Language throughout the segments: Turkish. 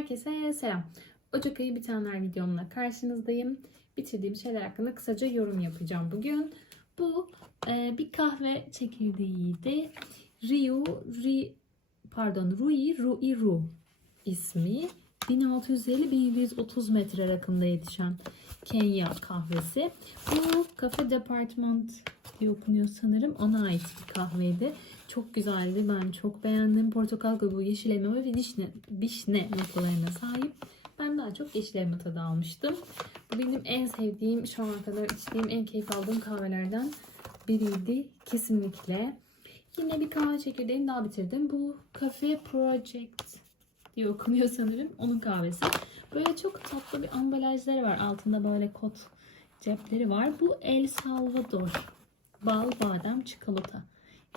Herkese selam. Ocak ayı bitenler videomla karşınızdayım. Bitirdiğim şeyler hakkında kısaca yorum yapacağım bugün. Bu e, bir kahve çekirdeğiydi. Rio, Ri, pardon, Rui, Rui Ru ismi. 1650-1130 metre rakımda yetişen Kenya kahvesi. Bu kafe department diye okunuyor sanırım. Ona ait bir kahveydi. Çok güzeldi. Ben çok beğendim. Portakal kabuğu, yeşil elma ve vişne, vişne noktalarına sahip. Ben daha çok yeşil elma tadı almıştım. Bu benim en sevdiğim, şu ana kadar içtiğim, en keyif aldığım kahvelerden biriydi. Kesinlikle. Yine bir kahve çekirdeğini daha bitirdim. Bu Cafe Project diye okunuyor sanırım. Onun kahvesi. Böyle çok tatlı bir ambalajları var. Altında böyle kot cepleri var. Bu El Salvador. Bal, badem, çikolata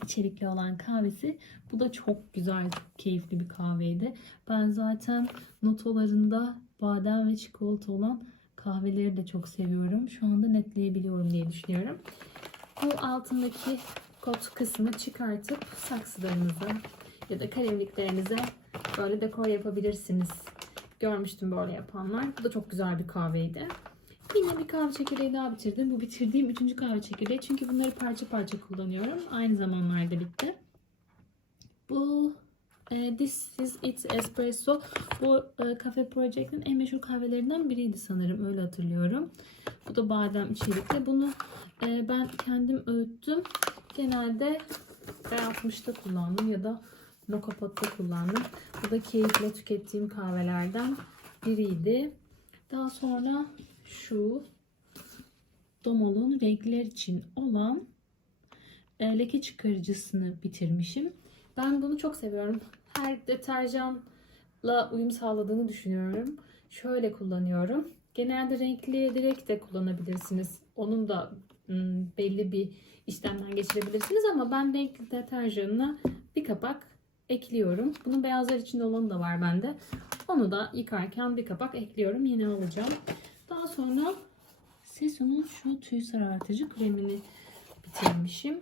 içerikli olan kahvesi. Bu da çok güzel, çok keyifli bir kahveydi. Ben zaten notalarında badem ve çikolata olan kahveleri de çok seviyorum. Şu anda netleyebiliyorum diye düşünüyorum. Bu altındaki kot kısmı çıkartıp saksılarınıza ya da kalemliklerinize böyle dekor yapabilirsiniz. Görmüştüm böyle yapanlar. Bu da çok güzel bir kahveydi. Yine bir kahve çekirdeği daha bitirdim. Bu bitirdiğim üçüncü kahve çekirdeği. Çünkü bunları parça parça kullanıyorum. Aynı zamanlarda bitti. Bu e, This is It Espresso. Bu e, Cafe Project'in en meşhur kahvelerinden biriydi sanırım. Öyle hatırlıyorum. Bu da badem içerikli. Bunu e, ben kendim öğüttüm. Genelde B60'da kullandım ya da Moka Pot'ta kullandım. Bu da keyifle tükettiğim kahvelerden biriydi. Daha sonra şu Domol'un renkler için olan e, leke çıkarıcısını bitirmişim. Ben bunu çok seviyorum. Her deterjanla uyum sağladığını düşünüyorum. Şöyle kullanıyorum. Genelde renkli direkt de kullanabilirsiniz. Onun da belli bir işlemden geçirebilirsiniz ama ben renkli deterjanına bir kapak ekliyorum. Bunun beyazlar içinde olanı da var bende. Onu da yıkarken bir kapak ekliyorum. Yine alacağım. Sonra Seso'nun şu tüy sarartıcı kremini bitirmişim.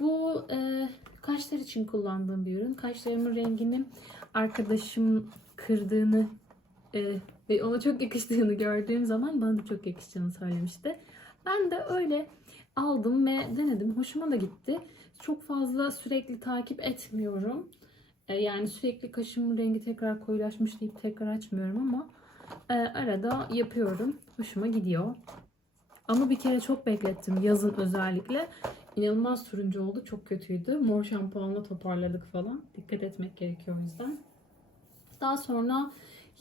Bu e, kaşlar için kullandığım bir ürün. Kaşlarımın rengini arkadaşım kırdığını e, ve ona çok yakıştığını gördüğüm zaman bana da çok yakıştığını söylemişti. Ben de öyle aldım ve denedim. Hoşuma da gitti. Çok fazla sürekli takip etmiyorum. E, yani sürekli kaşımın rengi tekrar koyulaşmış deyip tekrar açmıyorum ama e, arada yapıyorum. Hoşuma gidiyor. Ama bir kere çok beklettim yazın özellikle. İnanılmaz turuncu oldu. Çok kötüydü. Mor şampuanla toparladık falan. Dikkat etmek gerekiyor o yüzden. Daha sonra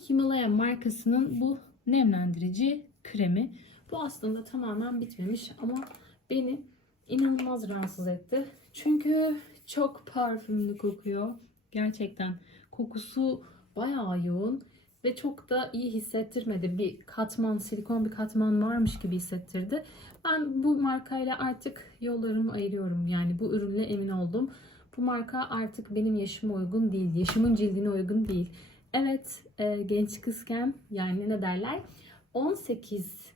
Himalaya markasının bu nemlendirici kremi. Bu aslında tamamen bitmemiş ama beni inanılmaz rahatsız etti. Çünkü çok parfümlü kokuyor. Gerçekten kokusu bayağı yoğun ve çok da iyi hissettirmedi. Bir katman, silikon bir katman varmış gibi hissettirdi. Ben bu markayla artık yollarımı ayırıyorum. Yani bu ürünle emin oldum. Bu marka artık benim yaşıma uygun değil. Yaşımın cildine uygun değil. Evet e, genç kızken yani ne derler 18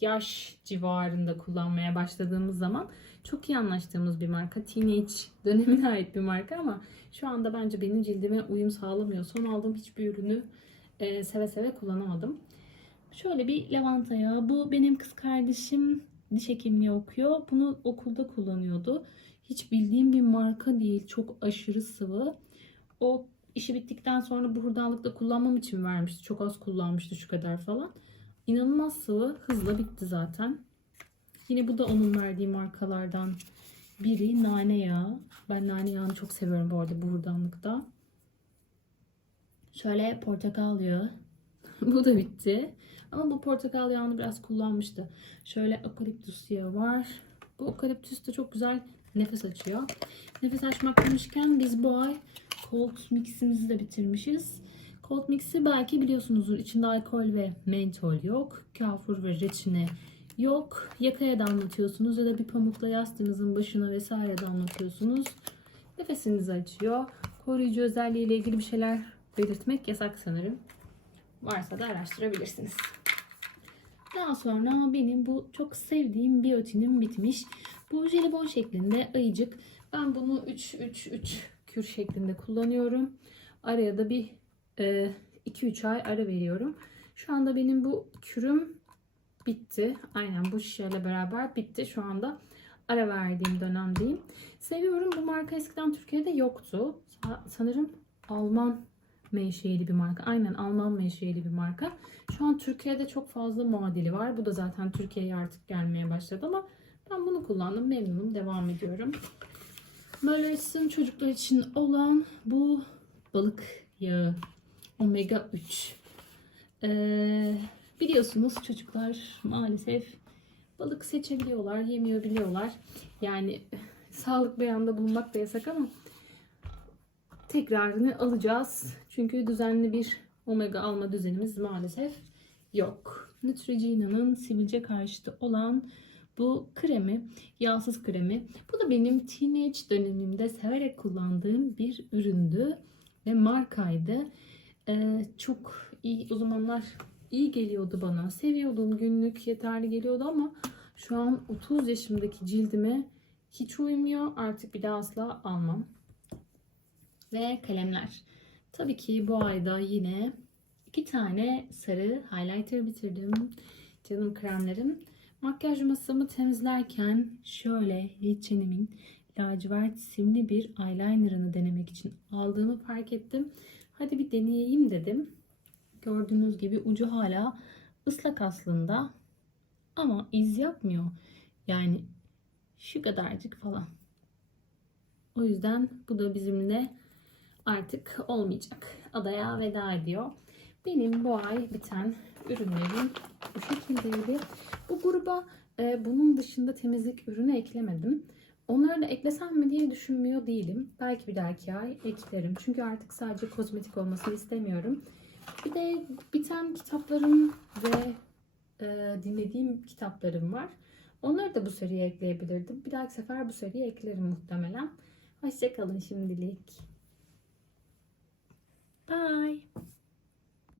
yaş civarında kullanmaya başladığımız zaman çok iyi anlaştığımız bir marka. Teenage dönemine ait bir marka ama şu anda bence benim cildime uyum sağlamıyor. Son aldığım hiçbir ürünü e, seve seve kullanamadım. Şöyle bir lavanta yağı. Bu benim kız kardeşim diş hekimliği okuyor. Bunu okulda kullanıyordu. Hiç bildiğim bir marka değil. Çok aşırı sıvı. O işi bittikten sonra bu hurdanlıkta kullanmam için vermişti. Çok az kullanmıştı şu kadar falan. İnanılmaz sıvı. Hızla bitti zaten. Yine bu da onun verdiği markalardan biri. Nane yağı. Ben nane yağını çok seviyorum bu arada bu. Şöyle portakal yağı. bu da bitti. Ama bu portakal yağını biraz kullanmıştı. Şöyle okaliptüs yağı var. Bu okaliptüs de çok güzel nefes açıyor. Nefes açmak demişken biz bu ay Cold Mix'imizi de bitirmişiz. Cold Mix'i belki biliyorsunuzdur. İçinde alkol ve mentol yok. Kafur ve reçine yok. Yakaya damlatıyorsunuz ya da bir pamukla yastığınızın başına vesaire damlatıyorsunuz. Nefesinizi açıyor. Koruyucu özelliğiyle ilgili bir şeyler belirtmek yasak sanırım. Varsa da araştırabilirsiniz. Daha sonra benim bu çok sevdiğim biyotinim bitmiş. Bu jelibon şeklinde ayıcık. Ben bunu 3-3-3 kür şeklinde kullanıyorum. Araya da bir e, 2-3 ay ara veriyorum. Şu anda benim bu kürüm bitti. Aynen bu şişeyle beraber bitti. Şu anda ara verdiğim dönemdeyim. Seviyorum. Bu marka eskiden Türkiye'de yoktu. Sa- Sanırım Alman menşeili bir marka. Aynen Alman menşeili bir marka. Şu an Türkiye'de çok fazla muadili var. Bu da zaten Türkiye'ye artık gelmeye başladı ama ben bunu kullandım. Memnunum. Devam ediyorum. Möller's'ın çocuklar için olan bu balık yağı. Omega 3. Ee, biliyorsunuz çocuklar maalesef balık seçebiliyorlar, yemiyor biliyorlar. Yani sağlık beyanında bulunmak da yasak ama tekrarını alacağız. Çünkü düzenli bir omega alma düzenimiz maalesef yok. Neutrogena'nın sivilce karşıtı olan bu kremi, yağsız kremi. Bu da benim teenage dönemimde severek kullandığım bir üründü ve markaydı. Ee, çok iyi o zamanlar iyi geliyordu bana. Seviyordum günlük yeterli geliyordu ama şu an 30 yaşımdaki cildime hiç uymuyor. Artık bir daha asla almam. Ve kalemler. Tabii ki bu ayda yine iki tane sarı highlighter bitirdim. Canım kremlerim. Makyaj masamı temizlerken şöyle H&M'in lacivert simli bir eyelinerını denemek için aldığımı fark ettim. Hadi bir deneyeyim dedim. Gördüğünüz gibi ucu hala ıslak aslında. Ama iz yapmıyor. Yani şu kadarcık falan. O yüzden bu da bizimle artık olmayacak. Adaya veda ediyor. Benim bu ay biten ürünlerim bu şekildeydi. Bu gruba e, bunun dışında temizlik ürünü eklemedim. Onları da eklesem mi diye düşünmüyor değilim. Belki bir dahaki ay eklerim. Çünkü artık sadece kozmetik olmasını istemiyorum. Bir de biten kitaplarım ve e, dinlediğim kitaplarım var. Onları da bu seriye ekleyebilirdim. Bir dahaki sefer bu seriye eklerim muhtemelen. Hoşçakalın şimdilik. Bye.